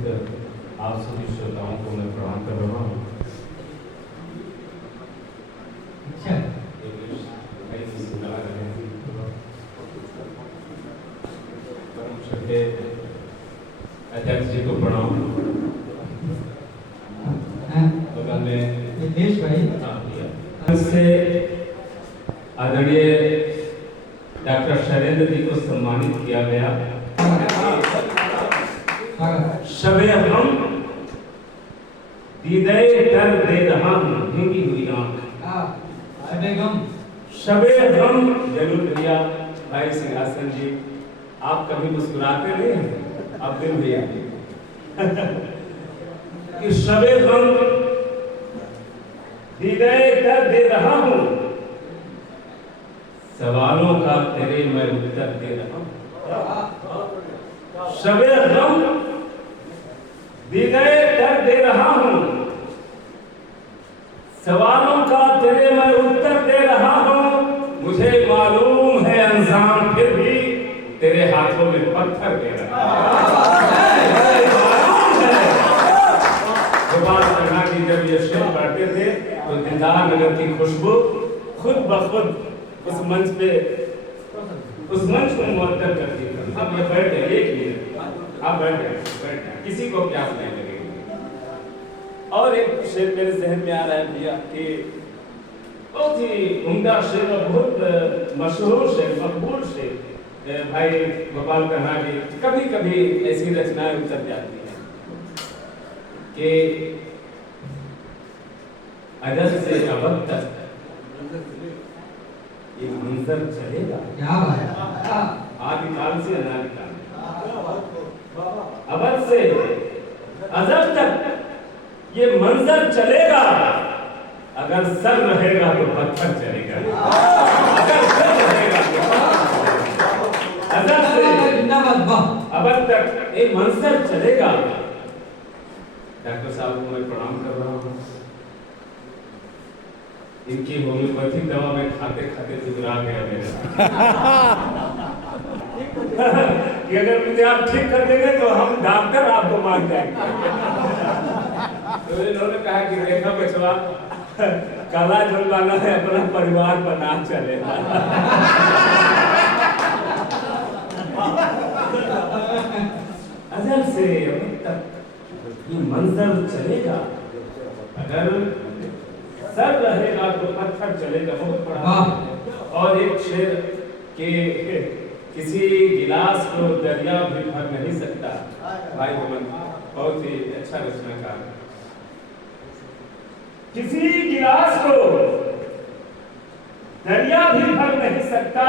उपस्थित आप सभी श्रोताओं को मैं प्रणाम कर रहा हूँ। अध्यक्ष जी को प्रणाम। बगल में देश भाई से आदरणीय डॉक्टर शैलेंद्र जी को सम्मानित किया गया। शबे हम दीदे कर दे रहा हूँ भीगी हुई आँख। शबे हम जरूर भैया भाई सिंहासन जी, आप कभी मुस्कुराते नहीं हैं, आप दिल भैया कि शबे हम दीदे कर दे रहा हूँ, सवालों का तेरे मैं उत्तर दे रहा हूँ। शबे हम दीदे कर दे रहा हूँ, सवालों का तेरे मैं उत्तर दे रहा हूँ। मुझे मालूम है अंजाम फिर भी तेरे हाथों में पत्थर दे रहा है। गोपाल शर्मा जी जब ये शेर पढ़ते थे तो दिलदार नगर की खुशबू खुद ब खुद उस मंच को मुअत्तर करती थी। अब ये बैठ गए, एक मिनट आप बैठ गए, किसी को प्यास नहीं लगेगी। और एक शेर मेरे जहन में आ रहा है भैया कि बहुत ही उम्दा शेर और बहुत मशहूर शेर, मकबूल शेर, भाई गोपाल शर्मा जी कभी कभी ऐसी रचनाएं उतर जाती हैं कि अजल से अबद तक ये मंजर चलेगा। क्या बात है, आदिकाल से अनादिकाल, अबद से अजल तक ये मंजर चलेगा। अगर सर रहेगा तो पत्थर चलेगा, अगर सर रहेगा तो अजल से अबद तक ये मंजर चलेगा। डॉक्टर साहब को मैं प्रणाम कर रहा हूँ। इनकी होम्योपैथिक दवा में खाते खाते गुजरा गया मेरा कि अगर मुझे आप ठीक कर देंगे तो हम डॉक्टर आपको मान जाएंगे। तो इन्होंने कहा कि देखा बचवा, काला जुलवाना है अपना परिवार बना चलेगा। अजल से अभी तक ये मंजर चलेगा। अगर सर रहेगा तो पत्थर चलेगा। बहुत बड़ा। और एक शेर के किसी गिलास को दरिया भी भर नहीं सकता। भाई बहुत ही अच्छा रचनाकार। किसी गिलास को दरिया भी भर नहीं सकता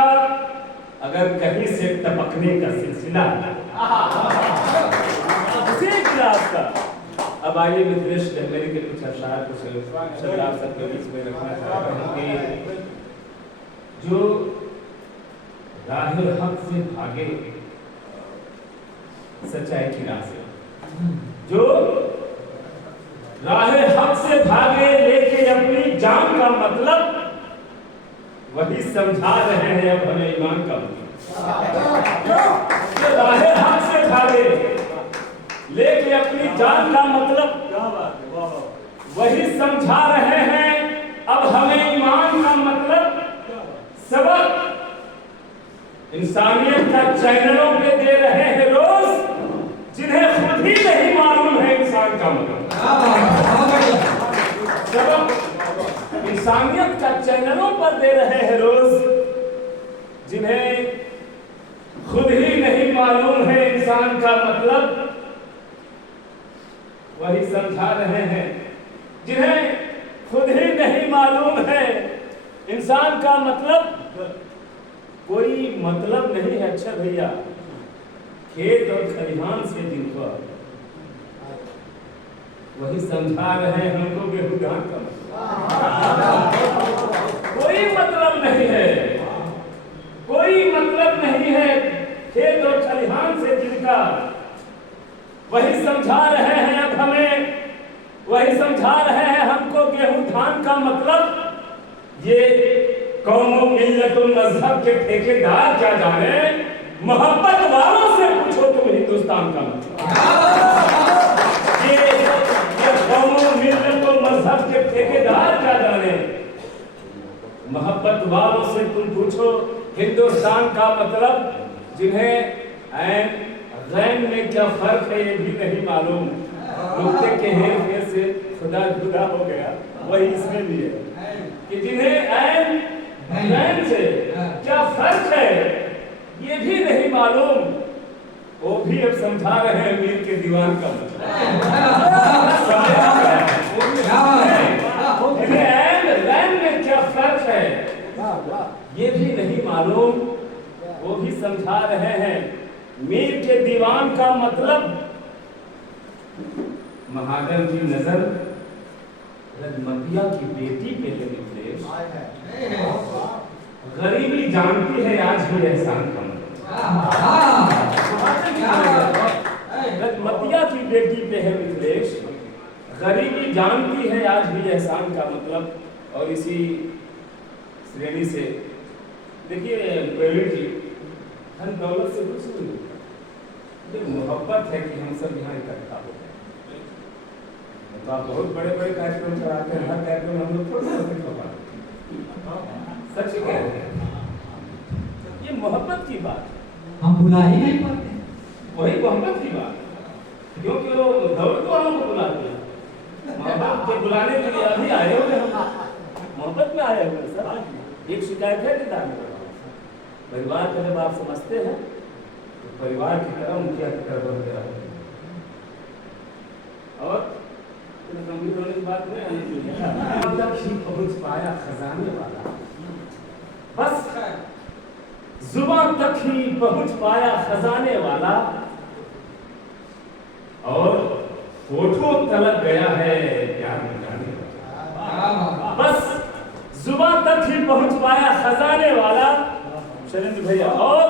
अगर कहीं से टपकने का सिलसिला। किसी गिलास का। अब आइए मित्रेश मेरे के कुछ अशार कुछ शब्द आप सबके बीच में रखना चाहता हूँ कि जो राह हक से भागे सच्चाई की राह से, जो राह हक से भागे लेके अपनी जान का मतलब, वही समझा रहे हैं अब हमें ईमान का मतलब। जो राह हक से भागे लेके अपनी जान का मतलब, वही समझा रहे हैं अब हमें ईमान का मतलब। सबक इंसानियत का चैनलों पे दे रहे हैं रोज, जिन्हें खुद ही नहीं मालूम है इंसान का मतलब। सबक इंसानियत का चैनलों पर दे रहे हैं रोज, जिन्हें खुद ही नहीं मालूम है इंसान का मतलब। वही समझा रहे हैं जिन्हें खुद ही नहीं मालूम है इंसान का मतलब। कोई मतलब नहीं है अच्छा भैया खेत और खलिहान से जिनको, वही समझा रहे हैं हमको गेहूं धान का मतलब। कोई मतलब नहीं है, कोई मतलब नहीं है खेत और खलिहान से जिनका, वही समझा रहे हैं अब हमें, वही समझा रहे हैं हमको गेहूं धान का मतलब। ये कौमों मिल्लत और मजहब के ठेकेदार क्या जाने, मोहब्बत वालों से पूछो तुम हिंदुस्तान का मतलब। मोहब्बत वालों से तुम पूछो हिंदुस्तान का मतलब, जिन्हें ऐन गैन में क्या फर्क है ये भी नहीं मालूम। नुक्ते के हेर फेर से खुदा जुदा हो गया, वही इसमें भी है कि जिन्हें ऐन गैन से क्या फर्क है ये भी नहीं मालूम, वो भी अब समझा रहे हैं मीर के दीवान का मतलब। में क्या फर्क है ये भी नहीं मालूम, वो भी समझा रहे हैं मीर के दीवान का मतलब। महाजन की नजर रजमतिया की बेटी पे है मिथिलेश, गरीबी जानती है आज भी एहसान का मतलब। रजमतिया की बेटी पे है मिथिलेश, गरीबी जानती है आज भी एहसान का मतलब। और इसी श्रेणी से देखिए प्रवीण जी, धन दौलत से कुछ नहीं, ये मोहब्बत है कि हम सब यहाँ इकट्ठा हो गए। तो आप बहुत बड़े बड़े कार्यक्रम कराते हैं, हर कार्यक्रम हम लोग थोड़ा सच कह रहे हैं, ये मोहब्बत की बात हम बुला ही नहीं पाते, वही मोहब्बत की बात, क्योंकि वो दौलत वालों को बुलाते हैं, मोहब्बत के बुलाने के लिए अभी आए हुए हम मोहब्बत में आए हुए सर। एक शिकायत है कि परिवार को जब आप समझते हैं तो परिवार की तरह मुखिया की तरह बन गया है, और गंभीर होने की बात नहीं तक ही पहुंच पाया खजाने वाला, बस जुबान तक ही पहुंच पाया खजाने वाला, और होठों तलक गया है प्यार मिटाने वाला, बस जुबान तक ही पहुंच पाया खजाने वाला। शैलेंद्र भैया और